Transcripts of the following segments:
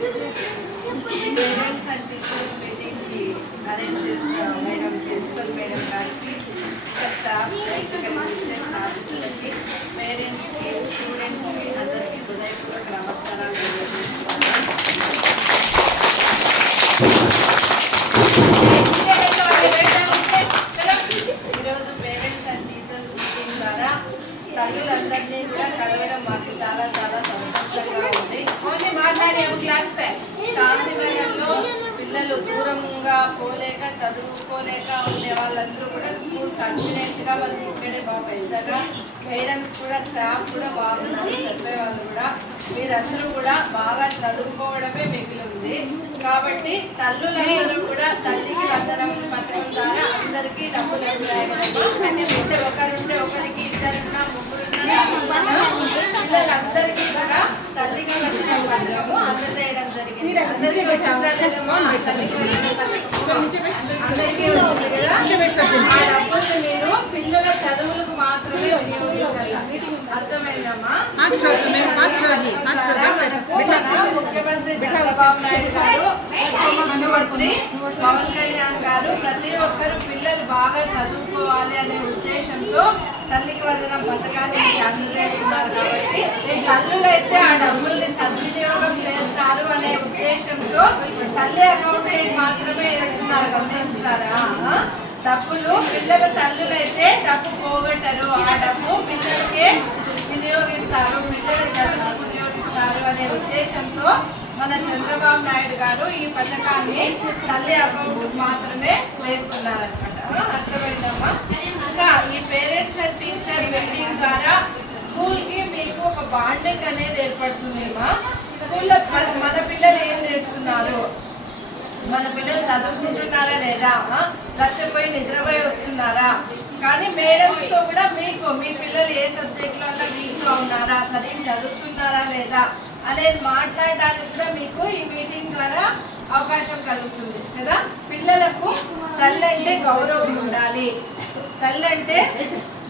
Parents and teachers మీటింగ్కి arrange చేసిన madam principal madam గారికి స్టాఫ్ స్టాఫ్కి పేరెంట్స్కి స్టూడెంట్స్కి అందరికీ హృదయపూర్వక నమస్కారాలు ఈరోజు పేరెంట్స్ అండ్ టీచర్స్ మీటింగ్ ద్వారా తల్లులందరినీ కూడా కలవడం మాకు చాలా చాలా సంతోషంగా ఉంది. శాంతినగర్లో పిల్లలు దూరంగా పోలేక చదువుకోలేక ఉండే వాళ్ళందరూ కూడా స్కూల్ కన్వీనియంట్గా వాళ్ళకి ఇక్కడే బాగా పెద్దగా మేడమ్స్ కూడా స్టాఫ్ కూడా బాగున్నారు. చెప్పేవాళ్ళు కూడా మీరందరూ కూడా బాగా చదువుకోవడమే మిగిలి ఉంది. కాబట్టి తల్లులందరూ కూడా తల్లికి వందనం పథకం ద్వారా అందరికీ డబ్బులు అంటే ఒకరుంటే ఒకరికి ఇద్దరున్నా ముగ్గురున్నా పిల్లలందరికీ కూడా తల్లికి వందనం పథకము అందజేయడం జరిగింది. అందరికీ ఆ డబ్బులు మీరు పిల్లల చదువులకు మాత్రమే వినియోగించాలి. అర్థమైందమ్మా? ముఖ్యమంత్రి చంద్రబాబు నాయుడు గారు, ముఖ్యమంత్రి పవన్ కళ్యాణ్ గారు ప్రతి ఒక్కరు పిల్లలు బాగా చదువుకోవాలి అనే ఉద్దేశంతో తల్లికి వందనం పథకాన్ని అందజేస్తున్నారు. కాబట్టి తల్లులైతే ఆ డబ్బుల్ని సద్వినియోగం చేస్తారు అనే ఉద్దేశంతో తల్లి అకౌంట్ మాత్రమే వేస్తున్నారు. గమనించారా? డబ్బులు పిల్లల తల్లులైతే డబ్బు పోగొట్టరు, ఆ డబ్బు పిల్లలకే వినియోగిస్తారు, పిల్లల చదువుకు వినియోగిస్తారు అనే ఉద్దేశంతో మన చంద్రబాబు నాయుడు గారు ఈ పథకాన్ని తల్లి అకౌంట్ మాత్రమే వేస్తున్నారనమాట. అర్థమైందమ్మా? ఇంకా ఈ పేరెంట్స్ అండ్ టీచర్ మీటింగ్ ద్వారా స్కూల్కి మీకు ఒక బాండింగ్ అనేది ఏర్పడుతుందేమా? స్కూల్లో మన పిల్లలు ఏం చేస్తున్నారు, మన పిల్లలు చదువుకుంటున్నారా లేదా, లక్షపోయి నిద్రపోయి వస్తున్నారా, కానీ మేడమ్స్తో కూడా మీకు మీ పిల్లలు ఏ సబ్జెక్ట్లో అన్నా వీక్గా ఉన్నారా, సరిగ్గా చదువుతున్నారా లేదా అనేది మాట్లాడడానికి కూడా మీకు ఈ మీటింగ్ ద్వారా అవకాశం కలుగుతుంది కదా. పిల్లలకు తల్లి అంటే గౌరవం ఉండాలి, తల్లి అంటే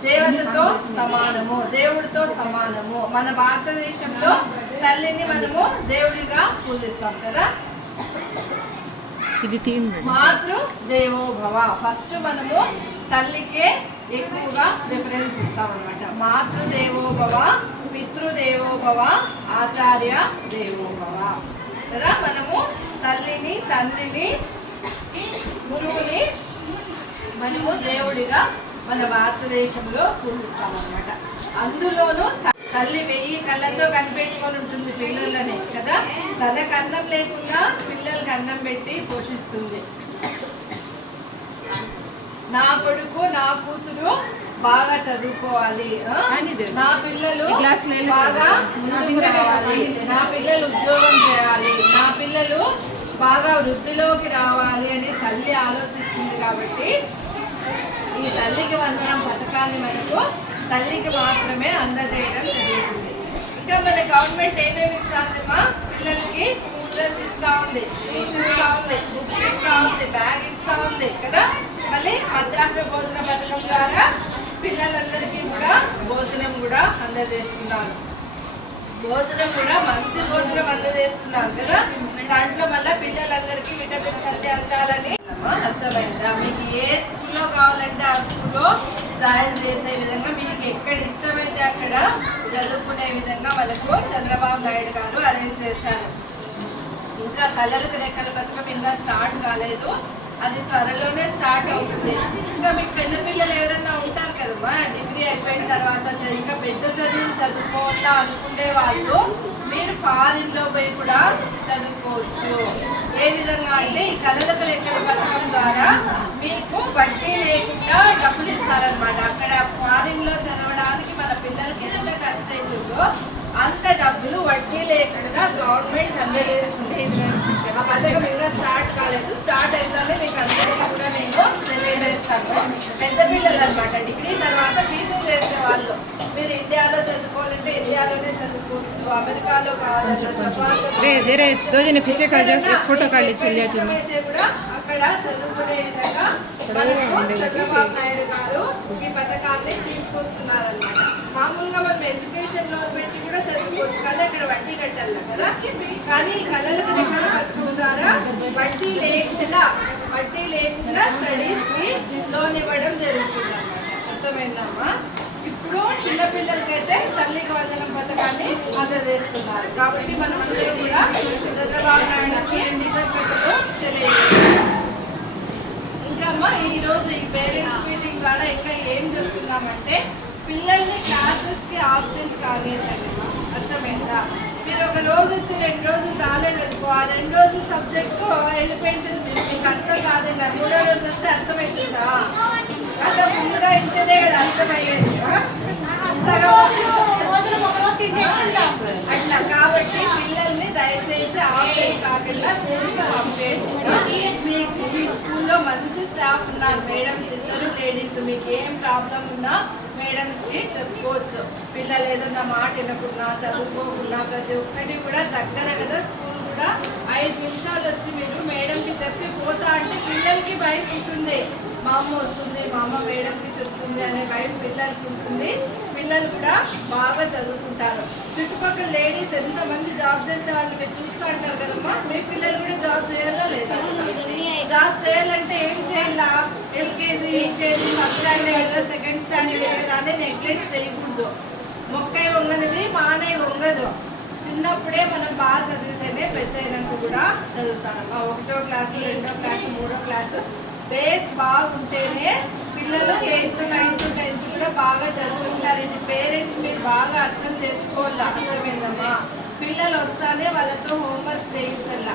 దేవతతో సమానము, దేవుడితో సమానము. మన భారతదేశంలో తల్లిని మనము దేవుడిగా పూజిస్తాం కదా. మాతృ దేవోభవ ఫస్ట్ మనము తల్లికే ఎక్కువగా రిఫరెన్స్ ఇస్తాం అనమాట. మాతృదేవోభవ, పితృదేవోభవ, ఆచార్య దేవోభవ కదా. మనము తల్లిని, తండ్రిని, గురువుని మనము దేవుడిగా మన భారతదేశంలో పూజిస్తాం అనమాట. అందులోనూ తల్లి 1000 కళ్ళతో కనిపెట్టుకొని ఉంటుంది పిల్లలని కదా. తనకు అన్నం లేకుండా పిల్లలకి అన్నం పెట్టి పోషిస్తుంది. నా కొడుకు నా కూతురు బాగా చదువుకోవాలి, నా పిల్లలు బాగా ముందుకు రావాలి, నా పిల్లలు ఉద్యోగం చేయాలి, నా పిల్లలు బాగా వృద్ధిలోకి రావాలి అని తల్లి ఆలోచిస్తుంది. కాబట్టి ఈ తల్లికి వందనం పథకాన్ని మనకు తల్లికి మాత్రమే అందజేయడం జరుగుతుంది. ఇంకా మన గవర్నమెంట్ ఏమేమి ఇస్తామా, పిల్లలకి స్కూల్ డ్రెస్ ఇస్తా ఉంది, షూస్ ఇస్తా ఉంది, బుక్స్ ఇస్తా ఉంది, బ్యాగ్ ఇస్తా ఉంది కదా. మళ్ళీ మధ్యాహ్న భోజన పథకం ద్వారా పిల్లలందరికీ కూడా భోజనం కూడా అందజేస్తున్నారు. భోజనం కూడా మంచి భోజనం అందజేస్తున్నారు కదా. దాంట్లో మళ్ళీ పిల్లలందరికీ విటమిన్స్ అన్ని అందాలని అర్థమైందా? మీకు ఏ స్కూల్లో కావాలంటే ఆ స్కూల్లో జాయిన్ చేసే విధంగా, మీకు ఎక్కడ ఇష్టమైతే అక్కడ చదువుకునే విధంగా వాళ్ళకు చంద్రబాబు నాయుడు గారు అరేంజ్ చేశారు. ఇంకా కళలకు రెక్కల పథకం ఇంకా స్టార్ట్ కాలేదు, అది త్వరలోనే స్టార్ట్ అవుతుంది. ఇంకా మీకు పెద్ద పిల్లలు ఎవరైనా ఉంటారు కదమ్మా, డిగ్రీ అయిపోయిన తర్వాత ఇంకా పెద్ద చదువులు చదువుకోవాలా అనుకునే వాళ్ళు మీరు ఫారిన్లో పోయి కూడా చదువుకోవచ్చు. ఏ విధంగా అంటే ఈ కళలకు లెక్కల పథకం ద్వారా మీకు వడ్డీ లేకుండా డబ్బులు ఇస్తారనమాట. అక్కడ ఫారిన్లో చదవడానికి మన పిల్లలకి ఎంత ఖర్చు అవుతుందో అంత డబ్బులు వడ్డీ లేకుండా గవర్నమెంట్ అందజేస్తుంది. ఆ పథకం ఇంకా స్టార్ట్ కాలేదు, స్టార్ట్ అయితేనే మీకు అందరికీ కూడా నేను తెలియజేస్తాను. పెద్ద పిల్లలు అనమాట, డిగ్రీ తర్వాత పీజీ చేసే వాళ్ళు మీరు ఇండియాలో చదువుకోవాలంటే ఇండియాలోనే చదువుకోవచ్చు, అమెరికాలో కావాలంటే కూడా అక్కడ చదువుకునే విధంగా చంద్రబాబు నాయుడు గారు ఈ పథకాన్ని తీసుకొస్తున్నారనమాట. మామూలుగా మనం ఎడ్యుకేషన్ లోన్ పెట్టి కూడా చదువుకోవచ్చు కదా, ఇక్కడ వడ్డీ కట్టాలి కదా. కానీ కళలకు ఇలా వడ్డీ లేకుండా స్టడీస్కి లోన్ ఇవ్వడం జరుగుతుంది అన్నమాట. అర్థమైందమ్మా? ఇప్పుడు చిన్నపిల్లలకైతే తల్లికి వందనం పథకాన్ని అందజేస్తున్నారు. కాబట్టి మనం అందరూ కూడా చంద్రబాబు నాయుడుకి కృతజ్ఞతలు తెలియజేస్తున్నాం. ఇంకా అమ్మా ఈరోజు ఈ పేరెంట్స్ మీటింగ్ ద్వారా ఇంకా ఏం చెప్తున్నామంటే పిల్లల్ని క్లాసెస్కి ఆబ్సెంట్ కాలేదండి. అర్థమైందా? మీరు ఒక రోజు వచ్చి 2 రోజులు రాలేదనుకో, ఆ 2 రోజుల సబ్జెక్టు వెళ్ళిపోయింటుంది, మీకు అర్థం కాదు. ఇంకా 3వ రోజు వస్తే అర్థమవుతుందా? అట్లా ఫుల్గా ఇంటనే కదా అర్థమయ్యేది. అట్లా కాబట్టి పిల్లల్ని దయచేసి ఆబ్సెంట్ కాకుండా స్కూల్కి పంపేసి మీ స్కూల్లో మంచి స్టాఫ్ ఉన్నారు, మేడమ్స్ ఇద్దరు లేడీస్. మీకు ఏం ప్రాబ్లం ఉన్నా మేడమ్స్కి చెప్పుకోవచ్చు. పిల్లలు ఏదన్నా మాట వినకున్నా చదువుకోకున్నా ప్రతి ఒక్కటి కూడా దగ్గర కదా స్కూల్ కూడా. 5 నిమిషాలు వచ్చి మీరు మేడంకి చెప్పి పోతా అంటే పిల్లలకి భయం ఉంటుంది. మా అమ్మ వస్తుంది, మా అమ్మ మేడంకి చెప్తుంది అనే భయం పిల్లలకి ఉంటుంది. పిల్లలు కూడా బాగా చదువుకుంటారు. చుట్టుపక్కల లేడీస్ ఎంతమంది జాబ్ చేసే వాళ్ళు మీరు చూస్తూ ఉంటారు కదమ్మా. మీ పిల్లలు కూడా జాబ్ చేయాలా లేదా? జాబ్ చేయాలంటే ఏం చేయాలా? ఎల్కేజీ, యూకేజీ, ఫస్ట్ స్టాండర్డ్ కదా, సెకండ్ స్టాండర్డ్ కదా అని నెగ్లెక్ట్ చేయకూడదు. మొక్కై వంగనిది మానై వంగదు. చిన్నప్పుడే మనం బాగా చదివితేనే పెద్ద అయినాక కూడా చదువుతారమ్మా. 1వ క్లాసు, 2వ క్లాసు, 3వ క్లాసు బేస్ బాగుంటేనే పిల్లలు 8th, 9th, 10th కూడా బాగా చదువుకుంటారు. ఇది పేరెంట్స్ మీరు బాగా అర్థం చేసుకోవాలి. అర్థమైందమ్మా? పిల్లలు వస్తానే వాళ్ళతో హోంవర్క్ చేయించాల.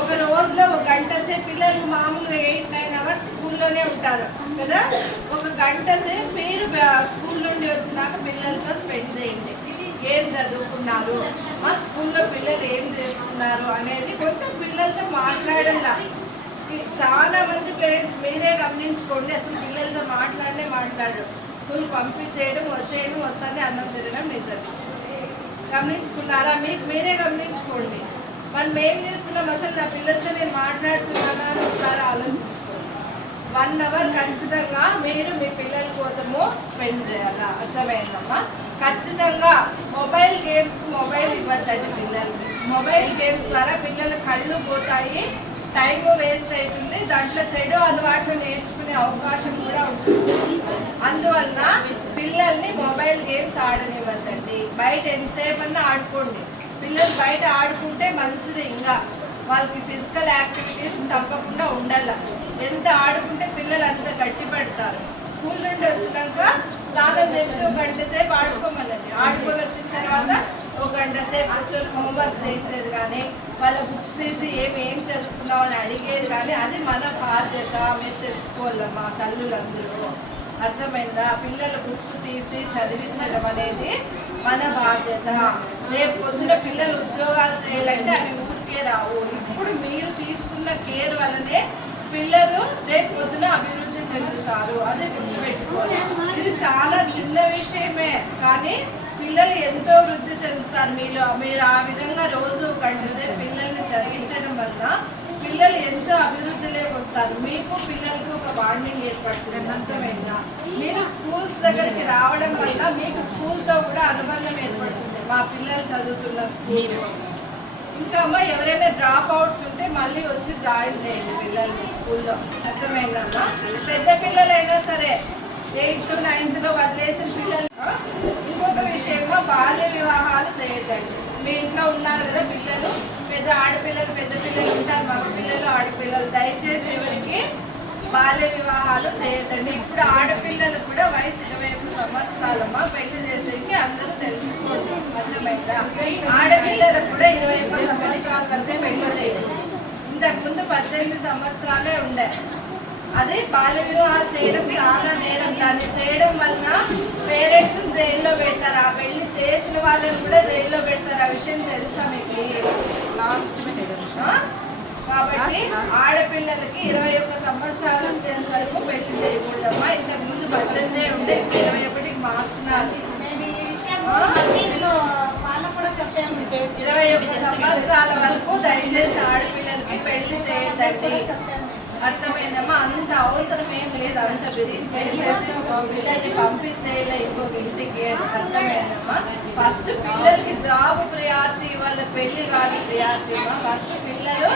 ఒక రోజులో 1 గంట సేపు పిల్లలు మామూలుగా 8-9 అవర్స్ స్కూల్లోనే ఉంటారు కదా. 1 గంట సేపు మీరు స్కూల్ నుండి వచ్చినాక పిల్లలతో స్పెండ్ చేయండి. ఏం చదువుకున్నారు, మా స్కూల్లో పిల్లలు ఏం చేస్తున్నారు అనేది కొంచెం పిల్లలతో మాట్లాడాల. చాలా మంది పేరెంట్స్ మీరే గమనించుకోండి, అసలు పిల్లలతో మాట్లాడరు. స్కూల్ పంపించేయడం, వచ్చేయడం, వస్తానే అన్నం తినడం, నిద్ర. గమనించుకున్నారా? మీకు మీరే గమనించుకోండి. మనం ఏం చేస్తున్నాం, అసలు నా పిల్లలతో నేను మాట్లాడుతున్నానా అని ఒకసారి ఆలోచించుకోండి. 1 అవర్ ఖచ్చితంగా మీరు మీ పిల్లల కోసము స్పెండ్ చేయాలా. అర్థమైందమ్మా? ఖచ్చితంగా మొబైల్ గేమ్స్కి మొబైల్ ఇవ్వద్దండి పిల్లలకి. మొబైల్ గేమ్స్ ద్వారా పిల్లల కళ్ళు పోతాయి, టైం వేస్ట్ అవుతుంది, దాంట్లో చెడు అలవాట్లు నేర్చుకునే అవకాశం కూడా ఉంటుంది. అందువల్ల పిల్లల్ని మొబైల్ గేమ్స్ ఆడనివ్వద్దండి. బయట ఎంతసేపన్నా ఆడుకోండి. పిల్లలు బయట ఆడుకుంటే మంచిది. ఇంకా వాళ్ళకి ఫిజికల్ యాక్టివిటీస్ తప్పకుండా ఉండాలి. ఎంత ఆడుకుంటే పిల్లలు అంత గట్టి పడతారు. స్కూల్ నుండి వచ్చినాక స్నానం చేసి 1 గంట సేపు ఆడుకోమనండి. ఆడుకొని వచ్చిన తర్వాత 1 గంట సేపు కూర్చొని హోంవర్క్ చేసేది కానీ, వాళ్ళ బుక్స్ తీసి ఏం చదువుకున్నావు అని అడిగేది కానీ, అది మన బాధ్యత. మీరు తెలుసుకోవాలమ్మా తల్లులందరూ. అర్థమైందా? పిల్లల బుక్స్ తీసి చదివించడం అనేది మన బాధ్యత. రేపు పొద్దున పిల్లలు ఉద్యోగాలు చేయాలంటే అవి ఊరికే రావు. ఇప్పుడు మీరు తీసుకున్న కేర్ వల్లనే పిల్లలు రేపు పొద్దున అభివృద్ధి చెందుతారు. అది గుర్తుపెట్టుకోవాలి. ఇది చాలా చిన్న విషయమే కానీ పిల్లలు ఎంతో వృద్ధి చెందుతారు. మీరు ఆ విధంగా రోజు 1 గంట సేపు పిల్లల్ని చదివించడం వల్ల పిల్లలు ఎంతో అభివృద్ధిలోకి వస్తారు. మీకు పిల్లలకు ఒక బాండింగ్ ఏర్పడుతుంది. అర్థమైందా? మీరు స్కూల్స్ దగ్గరికి రావడం వల్ల మీకు స్కూల్తో కూడా అనుబంధం ఏర్పడుతుంది. మా పిల్లలు చదువుతున్న స్కూల్. ఇంకా అమ్మ ఎవరైనా డ్రాప్ అవుట్స్ ఉంటే మళ్ళీ వచ్చి జాయిన్ చేయండి పిల్లల్ని స్కూల్లో. అర్థమైందమ్మా? పెద్ద పిల్లలైనా సరే 8th, 9th వదిలేసిన పిల్లలు. ఇంకొక విషయంలో బాల్య వివాహాలు చేయొద్దండి. మీ ఇంట్లో ఉన్నారు కదా పిల్లలు, పెద్ద ఆడపిల్లలు, పెద్ద పిల్లలు ఉంటారు, మగ పిల్లలు, ఆడపిల్లలు. దయచేసి ఎవరికి బాల్య వివాహాలు చేయొద్దండి. ఇప్పుడు ఆడపిల్లలు కూడా వయసు 21 సంవత్సరాలమ్మా. పెళ్లి చేసేకి అందరూ తెలుసుకోండి. అర్థమైందా? ఆడపిల్లలకు కూడా 21 సంవత్సరాల వరకే పెళ్లి చేయాలి. ఇంతకుముందు 18 సంవత్సరాలే ఉండే. అది బాల్య వివాహాలు చేయడం చాలా నేరం. దాన్ని చేయడం వలన పేరెంట్స్ జైల్లో పెడతారు. ఆ పెళ్లి చేసిన వాళ్ళని కూడా జైల్లో పెడతారు. ఆ విషయం తెలుసా మీకు? కాబట్టి ఆడపిల్లలకి 21 సంవత్సరాలు వచ్చేంత వరకు పెళ్లి చేయకూడదమ్మా. ఇంతకుముందు 18 ఉండే, 21కి మార్చినారు. 21 సంవత్సరాల వరకు దయచేసి ఆడపిల్లలకి పెళ్లి చేయొద్దండి. అర్థమైందమ్మా? అంత అవసరం ఏం లేదు. అంత చేసేసి పిల్లల్ని పంపించేయలే ఇంకొక ఇంటికి. అర్థమైందమ్మా? ఫస్ట్ పిల్లలకి జాబ్ ప్రియారిటీ, వాళ్ళ పెళ్లి కాదు ప్రియారిటీ. ఫస్ట్ పిల్లలు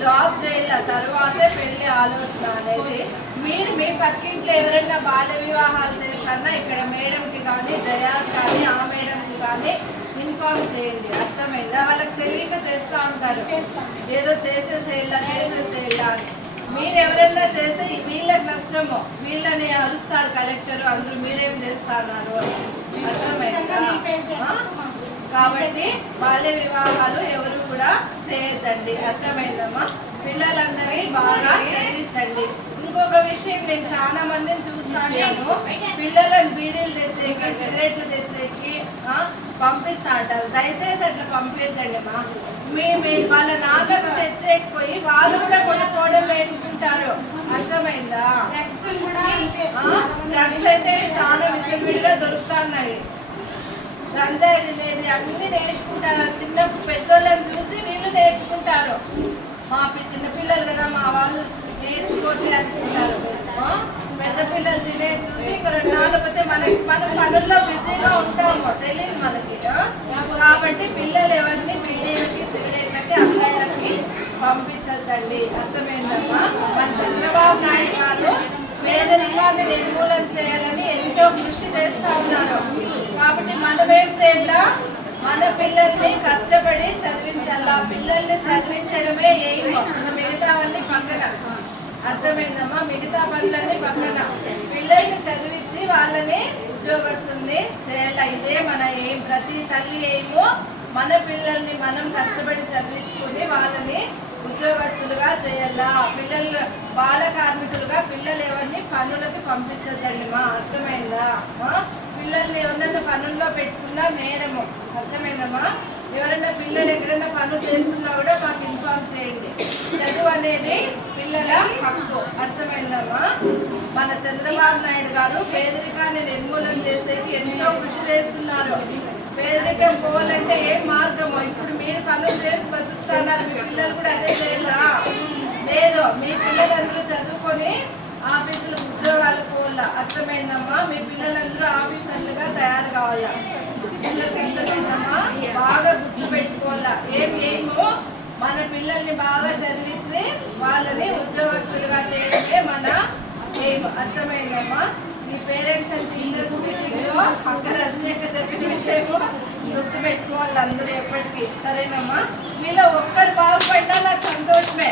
జాబ్ చేయాల తర్వాతే పెళ్లి ఆలోచన అనేది. మీరు మీ పక్కింట్లో ఎవరైనా బాల్య వివాహాలు చేస్తారన్నా ఇక్కడ మేడంకి కానీ జయాకి కానీ ఆ మేడంకి కానీ ఇన్ఫార్మ్ చేయండి. అర్థమైందా? వాళ్ళకి తెలియక చేస్తూ ఉంటారు, ఏదో చేసేసేయాలా అని. మీరు ఎవరైనా చేస్తే వీళ్ళకి నష్టము, వీళ్ళని అరుస్తారు కలెక్టర్, అందరూ మీరేం చేస్తున్నారు. అర్థమైందా? కాబట్టి బాల్య వివాహాలు ఎవరు కూడా చేయొద్దండి. అర్థమైందమ్మా? పిల్లలందరినీ బాగా చదివించండి. ఇంకొక విషయం, నేను చాలా మందిని చూస్తాను, పిల్లలను బీడీలు తెచ్చేకి సిగరెట్లు తెచ్చేకి పంపిస్తా అంటారు. దయచేసి అట్లా పంపించండి మా. వాళ్ళ నాన్నకు తెచ్చేకపోయి వాళ్ళు కూడా కొనుక్కోవడం నేర్చుకుంటారు. అర్థమైందా? డ్రగ్స్ అయితే చాలా విచ్చలవిడిగా దొరుకుతున్నాయి. గంజాయి తినేది అన్ని నేర్చుకుంటారు. చిన్న పెద్దోళ్ళని చూసి వీళ్ళు నేర్చుకుంటారు. మా చిన్నపిల్లలు కదా మా వాళ్ళు నేర్చుకోవట్లే అనుకుంటారు. పెద్ద పిల్లలు తినే చూసి ఇంకా 2 నాళ్ళు పోతే మనం పనుల్లో బిజీగా ఉంటాము, తెలియదు మనకి. కాబట్టి పిల్లలు ఎవరిని బిడ్డలకి సిగరెట్లకి అక్కడికి పంపించద్దండి. అర్థమైందమ్మా? మన చంద్రబాబు నాయుడు గారు పేదరికాన్ని నిర్మూలన చేయాలని ఎంతో కృషి చేస్తూ ఉన్నారు. కాబట్టి మనం ఏం చేయాలా? మన పిల్లల్ని కష్టపడి చదివించాలా. పిల్లల్ని చదివించడమే ఎయిమ్. మిగతా వాళ్ళని పక్కన. అర్థమైందమ్మా? మిగతా పనులన్నీ పక్కన. పిల్లల్ని చదివించి వాళ్ళని ఉద్యోగస్తుల్ని చేయాలా. ఇదే మన ఎయిమ్. ప్రతి తల్లి ఎయిమ్ మన పిల్లల్ని మనం కష్టపడి చదివించుకుని వాళ్ళని ఉద్యోగస్తులుగా చేయాలా. పిల్లలు బాల కార్మికులుగా పిల్లలు ఎవరిని పనులకి పంపించద్దండి మా. అర్థమైందా? పిల్లల్ని ఎవరైనా పనుల్లో పెట్టుకున్నా నేరము. అర్థమైందమ్మా? ఎవరైనా పిల్లలు ఎక్కడైనా పనులు చేస్తున్నా కూడా మాకు ఇన్ఫార్మ్ చేయండి. చదువు అనేది పిల్లల హక్కు. అర్థమైందమ్మా? మన చంద్రబాబు నాయుడు గారు పేదరికాన్ని నిర్మూలన చేసేకి ఎంతో కృషి చేస్తున్నారు. పేదరికం పోవాలంటే ఏం మార్గమో ఇప్పుడు మీరు పనులు చేసి బతుకుతున్నారు. మీ పిల్లలు కూడా అదే చేయాలా? లేదు, మీ పిల్లలందరూ చదువుకొని ఆఫీసులు ఉద్యోగాలు పోవాలా. అర్థమైందమ్మా? మీ పిల్లలందరూ ఆఫీసర్లుగా తయారు కావాలా. అర్థమైందమ్మా? బాగా గుర్తు పెట్టుకోవాలా. ఏమో మన పిల్లల్ని బాగా చదివించి వాళ్ళని ఉద్యోగస్తులుగా చేయడమే మన ఎయిమ్. అర్థమైందమ్మా? మీ పేరెంట్స్ అండ్ టీచర్స్ మీటింగ్లో అక్క రజనీ అక్క చెప్పిన విషయము గుర్తుపెట్టుకోవాలి అందరూ ఎప్పటికీ. సరేనమ్మా? మీలో ఒక్కరు బాగుపడినా నాకు సంతోషమే.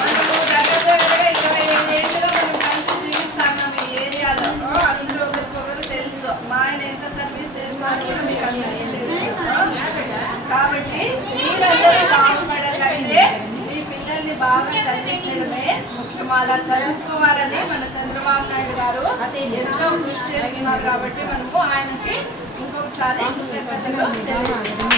మనము దగ్గర 25 ఏళ్ళుగా మనం కలిసి జీవిస్తున్నాం ఈ ఏరియాలో. అందులో ఒకరికొకరు తెలుసు. మా ఆయన ఎంత సర్వీస్ చేస్తున్నారో మీకు అందరికీ తెలుసు. కాబట్టి మీరందరూ బాగుపడాలంటే మీ పిల్లల్ని బాగా చదివించడమే ముఖ్యం. అలా చదువుకోవాలని మన చంద్రబాబు నాయుడు గారు ఎంతో కృషి చేస్తున్నారు. కాబట్టి మనము ఆయనకి ఇంకొకసారి కృతజ్ఞతలు తెలియజేస్తున్నాం.